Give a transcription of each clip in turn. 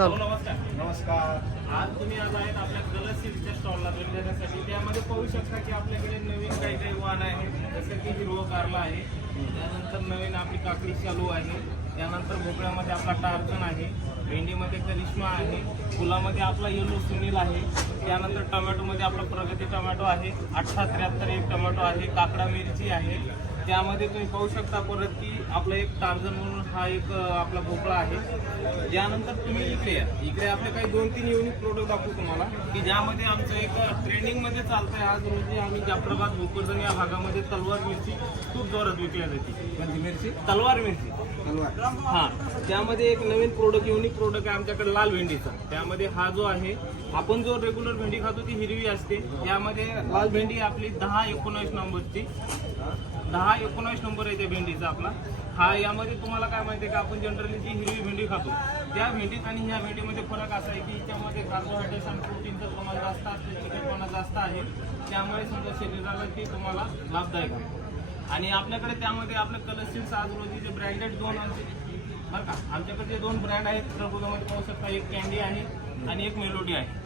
नमस्कार. नमस्कार. आज तुम्ही आज आहेत आपल्या कलर सिल्कच्या स्टॉलला भेट देण्यासाठी. त्यामध्ये पाहू शकता की आपल्याकडे नवीन काही काही वाहन आहे. जसं की हिरो कारला आहे. त्यानंतर नवीन आपली काकडी चालू आहे. त्यानंतर भोपळ्यामध्ये आपला टार्जन आहे. भेंडीमध्ये करिश्मा आहे. फुलामध्ये आपला येलो सुनील आहे. त्यानंतर टोमॅटोमध्ये आपला प्रगती टोमॅटो आहे. अठरा त्र्याहत्तर एक टोमॅटो आहे. काकडा मिरची आहे. त्यामध्ये तुम्ही पाहू शकता परत की आपला एक टार्झन म्हणून हा एक आपला भोपळा आहे. त्यानंतर तुम्ही इकडे या. इकडे आपले काही दोन तीन युनिक प्रोडक्ट दाखवू तुम्हाला की ज्यामध्ये आमचं एक ट्रेंडिंगमध्ये चालतंय आज रोजी आम्ही जाफराबाद भोकरदन या भागामध्ये तलवार मिरची खूप जोरात विकल्या जाते. कोणती मिरची? तलवार मिरची. तलवार. हा. त्यामध्ये एक नवीन प्रोडक्ट युनिक प्रोडक्ट आहे आमच्याकडे लाल भेंडीचा. त्यामध्ये हा जो आहे आपण जो रेग्युलर भेंडी खातो ती हिरवी असते. त्यामध्ये लाल भेंडी आपली दहा एकोणावीस नंबरची. दहा एकोणावीस नंबर आहे त्या भेंडीचा आपला. हा यामध्ये तुम्हाला काय माहिती आहे का आपण जनरली जी हिरवी भेंडी खातो त्या भेंडीत आणि ह्या भेंडीमध्ये फरक असा आहे की याच्यामध्ये कार्बोहायड्रेट्स आणि प्रोटीनचं प्रमाण जास्त असते चिकटपणा जास्त आहे. त्यामुळे समजा शरीराला ती तुम्हाला लाभदायक आहे. आणि आपल्याकडे त्यामध्ये आपलं कलरशील आज रोजीचे ब्रँडेड दोन आमचे बरं का आमच्याकडे जे दोन ब्रँड आहेत टरबुजामध्ये पाहू शकता एक कॅन्डी आहे आणि एक मेलोडी आहे.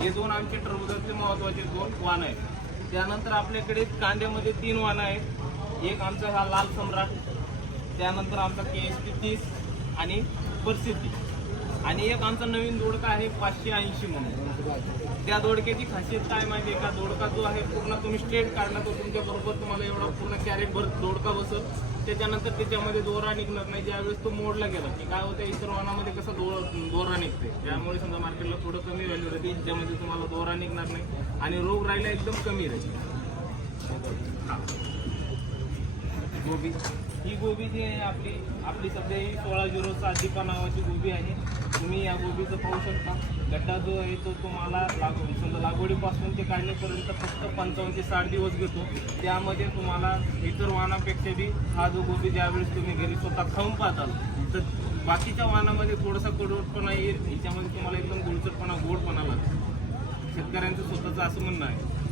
हे दोन आमचे टरबुजाचे महत्त्वाचे दोन वाण आहेत. त्यानंतर आपल्याकडे कांद्यामध्ये तीन वाण आहेत. एक आमचा हा लाल सम्राट त्यानंतर आमचा के एस टी तीस आणि प्रसिद्धी. आणि एक आमचा नवीन दोडका आहे पाचशे ऐंशी म्हणून. त्या दोडक्याची खासियत काय माहिती आहे का? दोडका जो आहे पूर्ण तुम्ही स्ट्रेट काढला तो तुमच्याबरोबर तुम्हाला एवढा पूर्ण कॅरेट भर दोडका बसत. त्याच्यानंतर त्याच्यामध्ये दोरा निघणार नाही. ज्यावेळेस तो मोडला गेला की काय होतं इतर वाहनामध्ये कसं दो दोरा निघते त्यामुळे समजा मार्केटला थोडं कमी व्हॅल्यू राहते ज्यामध्ये तुम्हाला दोरा निघणार नाही. आणि रोग राहिला एकदम कमी राहील. हा. गोबी. ही गोबी जी आहे आपली आपली सध्या ही सोळा झिरो सात दीपा नावाची गोबी आहे. तुम्ही या गोबीचं पाहू शकता. गड्डा जो आहे तो तुम्हाला लागू समजा लागवडीपासून ते काढण्यापर्यंत फक्त पंचावन्न ते साठ दिवस घेतो. त्यामध्ये तुम्हाला इतर वाहनापेक्षा बी हा जो गोबी ज्यावेळेस तुम्ही घरी स्वतः खाऊन पाहताल तर बाकीच्या वाहनामध्ये थोडासा कडवटपणा येईल. याच्यामध्ये तुम्हाला एकदम गुळचटपणा गोडपणा लागतो शेतकऱ्यांचं स्वतःचं असं म्हणणं आहे.